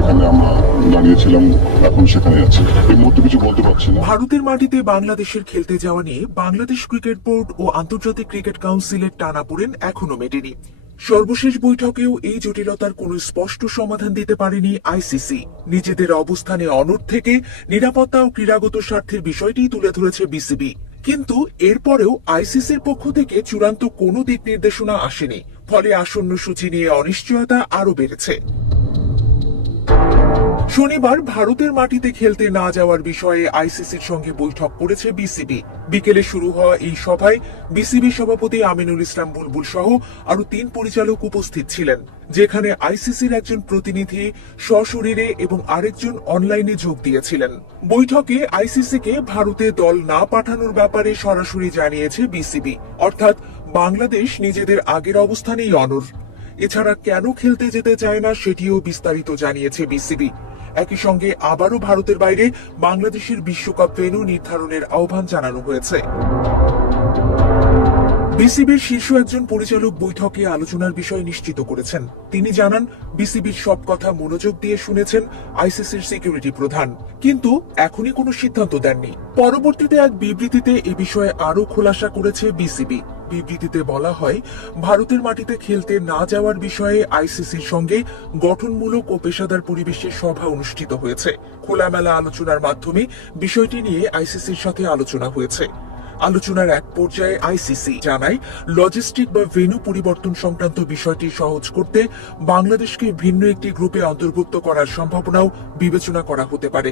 যেখানে আমরা দাঁড়িয়েছিলাম এখন সেখানে আছি। এই মুহূর্তে কিছু বলতে পারছি না। ভারতের মাটিতে বাংলাদেশের খেলতে যাওয়া নিয়ে বাংলাদেশ ক্রিকেট বোর্ড ও আন্তর্জাতিক ক্রিকেট কাউন্সিলের টানাপোড়েন এখনো মেটেনি। সর্বশেষ বৈঠকেও এই জটিলতার কোনো স্পষ্ট সমাধান দিতে পারেনি আইসিসি। নিজেদের অবস্থানে অনড় থেকে নিরাপত্তা ও ক্রীড়াগত স্বার্থের বিষয়টি তুলে ধরেছে বিসিবি। কিন্তু এরপরেও আইসিসির পক্ষ থেকে চূড়ান্ত কোনো দিক নির্দেশনা আসেনি, ফলে আসন্ন সূচি নিয়ে অনিশ্চয়তা আরও বেড়েছে। শনিবার ভারতের মাটিতে খেলতে না যাওয়ার বিষয়ে আইসিসির সঙ্গে বৈঠক করেছে বিসিবি। বিকেলে শুরু হওয়া এই সভায় বিসিবি সভাপতি আমিনুল ইসলাম বুলবুল সহ আরো 3 পরিচালক উপস্থিত ছিলেন, যেখানে আইসিসির একজন প্রতিনিধি সশরীরে এবং আরেকজন অনলাইনে যোগ দিয়েছিলেন। বৈঠকে আইসিসিকে ভারতে দল না পাঠানোর ব্যাপারে সরাসরি জানিয়েছে বিসিবি, অর্থাৎ বাংলাদেশ নিজেদের আগের অবস্থানেই অনড়। এছাড়া কেন খেলতে যেতে চায় না সেটিও বিস্তারিত জানিয়েছে বিসিবি। একই সঙ্গে আবারও ভারতের বাইরে বাংলাদেশের বিশ্বকাপ ভেন্যু নির্ধারণের আহ্বান জানানো হয়েছে। বিসিবির শীর্ষ একজন পরিচালক বৈঠকে আলোচনার বিষয় নিশ্চিত করেছেন। তিনি জানান, বিসিবির সব কথা মনোযোগ দিয়ে শুনেছেন আইসিসির সিকিউরিটি প্রধান, কিন্তু এখনই কোনো সিদ্ধান্ত দেননি। পরবর্তীতে এক বিবৃতিতে এ বিষয়ে আরও খোলাসা করেছে বিসিবি। বিবৃতিতে বলা হয়, ভারতের মাটিতে খেলতে না যাওয়ার বিষয়ে আইসিসির সঙ্গে গঠনমূলক ও পেশাদার পরিবেশে সভা অনুষ্ঠিত হয়েছে। খোলামেলা আলোচনার মাধ্যমে বিষয়টি নিয়ে আইসিসির সাথে আলোচনা হয়েছে। আলোচনার এক পর্যায়ে আইসিসি জানায়, লজিস্টিক বা ভেন্যু পরিবর্তন সংক্রান্ত বিষয়টি সহজ করতে বাংলাদেশকে ভিন্ন একটি গ্রুপে অন্তর্ভুক্ত করার সম্ভাবনাও বিবেচনা করা হতে পারে।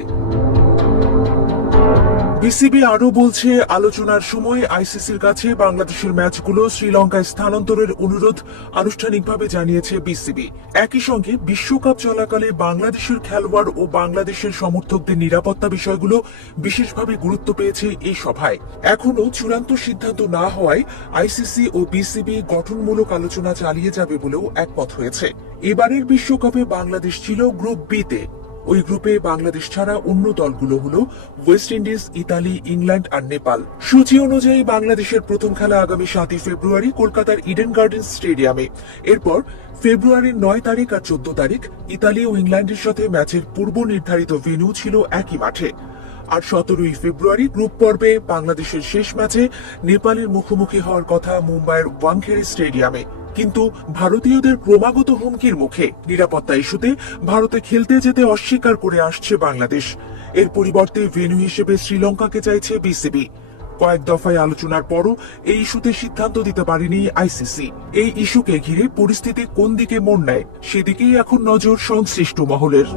বিসিবি আরও বলছে, আলোচনার সময় আইসিসির কাছে বাংলাদেশের ম্যাচগুলো শ্রীলঙ্কায় স্থানান্তরের অনুরোধ আনুষ্ঠানিকভাবে জানিয়েছে বিসিবি। একই সঙ্গে বিশ্বকাপ চলাকালে বাংলাদেশের খেলোয়াড় ও বাংলাদেশের সমর্থকদের নিরাপত্তা বিষয়গুলো বিশেষভাবে গুরুত্ব পেয়েছে এই সভায়। এখনো চূড়ান্ত সিদ্ধান্ত না হওয়ায় আইসিসি ও বিসিবি গঠনমূলক আলোচনা চালিয়ে যাবে বলেও একমত হয়েছে। এবারের বিশ্বকাপে বাংলাদেশ ছিল গ্রুপ বিতে। ওই গ্রুপে বাংলাদেশ ছাড়া অন্য দলগুলো হলো ওয়েস্ট ইন্ডিজ, ইতালি, ইংল্যান্ড আর নেপাল। সূচি অনুযায়ী বাংলাদেশের প্রথম খেলা আগামী 7 ফেব্রুয়ারি কলকাতার ইডেন গার্ডেন্স স্টেডিয়ামে। এরপর ফেব্রুয়ারির 9 তারিখ আর 14 তারিখ ইতালি ও ইংল্যান্ডের সাথে ম্যাচের পূর্ব নির্ধারিত ভেন্যু ছিল একই মাঠে। আর 17 ফেব্রুয়ারি গ্রুপ পর্বে বাংলাদেশের শেষ ম্যাচে নেপালের মুখোমুখি হওয়ার কথা মুম্বাইয়ের ওয়াংখেড়ে স্টেডিয়ামে। কিন্তু ভারতীয়দের ক্রমাগত হুমকির মুখে নিরাপত্তা ইস্যুতে ভারতে খেলতে যেতে অস্বীকার করে আসছে বাংলাদেশ। এর পরিবর্তে ভেন্যু হিসেবে শ্রীলঙ্কাকে চাইছে বিসিবি। কয়েক দফায় আলোচনার পরও এই ইস্যুতে সিদ্ধান্ত দিতে পারেনি আইসিসি। এই ইস্যুকে ঘিরে পরিস্থিতি কোন দিকে মোড় নেয় সেদিকেই এখন নজর সংশ্লিষ্ট মহলের।